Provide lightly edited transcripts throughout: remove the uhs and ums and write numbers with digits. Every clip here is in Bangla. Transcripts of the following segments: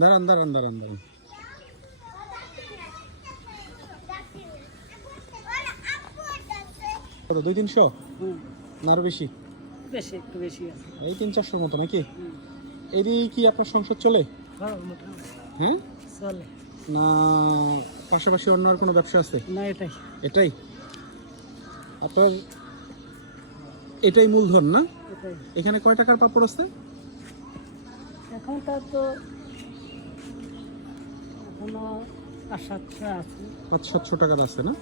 দাঁড়ান দাঁড়ান দাঁড়ান দাঁড়ান। কত 200-300 না আরো বেশি? বেশি, একটু বেশি আছে। এই 300-400 মতো নাকি? এই দিয়ে কি আপনার সংসার চলে? হ্যাঁ চলে না পাশাপাশি অন্য আর কোনো ব্যবসা আছে? না, এটাই এটাই আপনার, এটাই মূলধন না? এটাই। এখানে কয় টাকার পাপড় আছে এখন তার তো এখনো 500-700 আছে। 500-700 টাকার আছে না?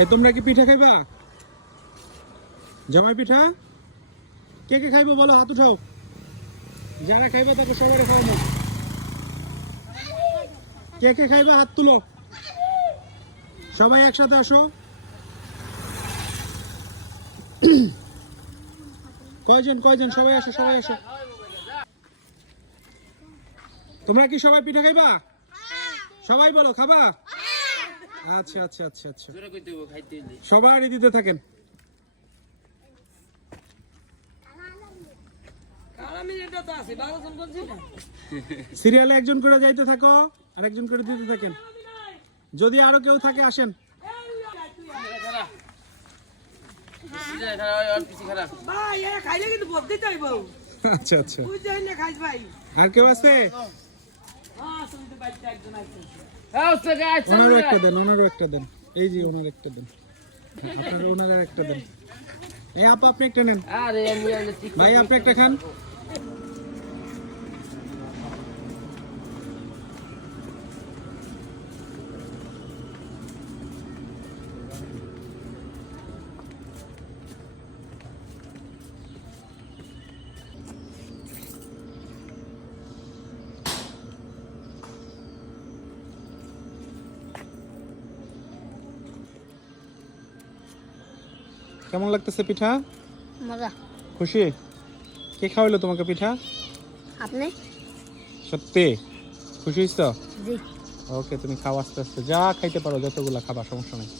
এই তোমরা কি পিঠা খাইবা? জামাই পিঠা কে কে খাইবো বলো, হাত উঠাও। যারা খাইবে তাকে সবাই খাওয়ানো। কে কে খাইবা হাত তুলো, সবাই একসাথে আসো। কয়জন কয়জন, সবাই আসো সবাই আসো। তোমরা কি সবাই পিঠা খাইবা? সবাই বলো খাবা? আচ্ছা আচ্ছা আচ্ছা আচ্ছা, সবাই দিতে থাকেন। সিরিয়ালে একজন করে যাইতে থাকো আর একজন করে দিতে থাকেন। যদি আরো কেউ থাকে আসেন। আচ্ছা আচ্ছা, আর কেউ আছে? ওনারও একটা দেন, ওনারও একটা দেন। এই যে ওনার একটা দেন, আপনার ওনার একটা দেন। এই আপা আপনি একটা নেন, ভাই আপনি একটা খান। কেমন লাগতেছে পিঠা? মজা। খুশি? কে খাওয়াইলো তোমাকে পিঠা? আপনি? সত্যি খুশি হইছো? জি। ওকে, তুমি খাও আস্তে আস্তে, যা খাইতে পারো যতগুলা খাবা, সমস্যা নেই।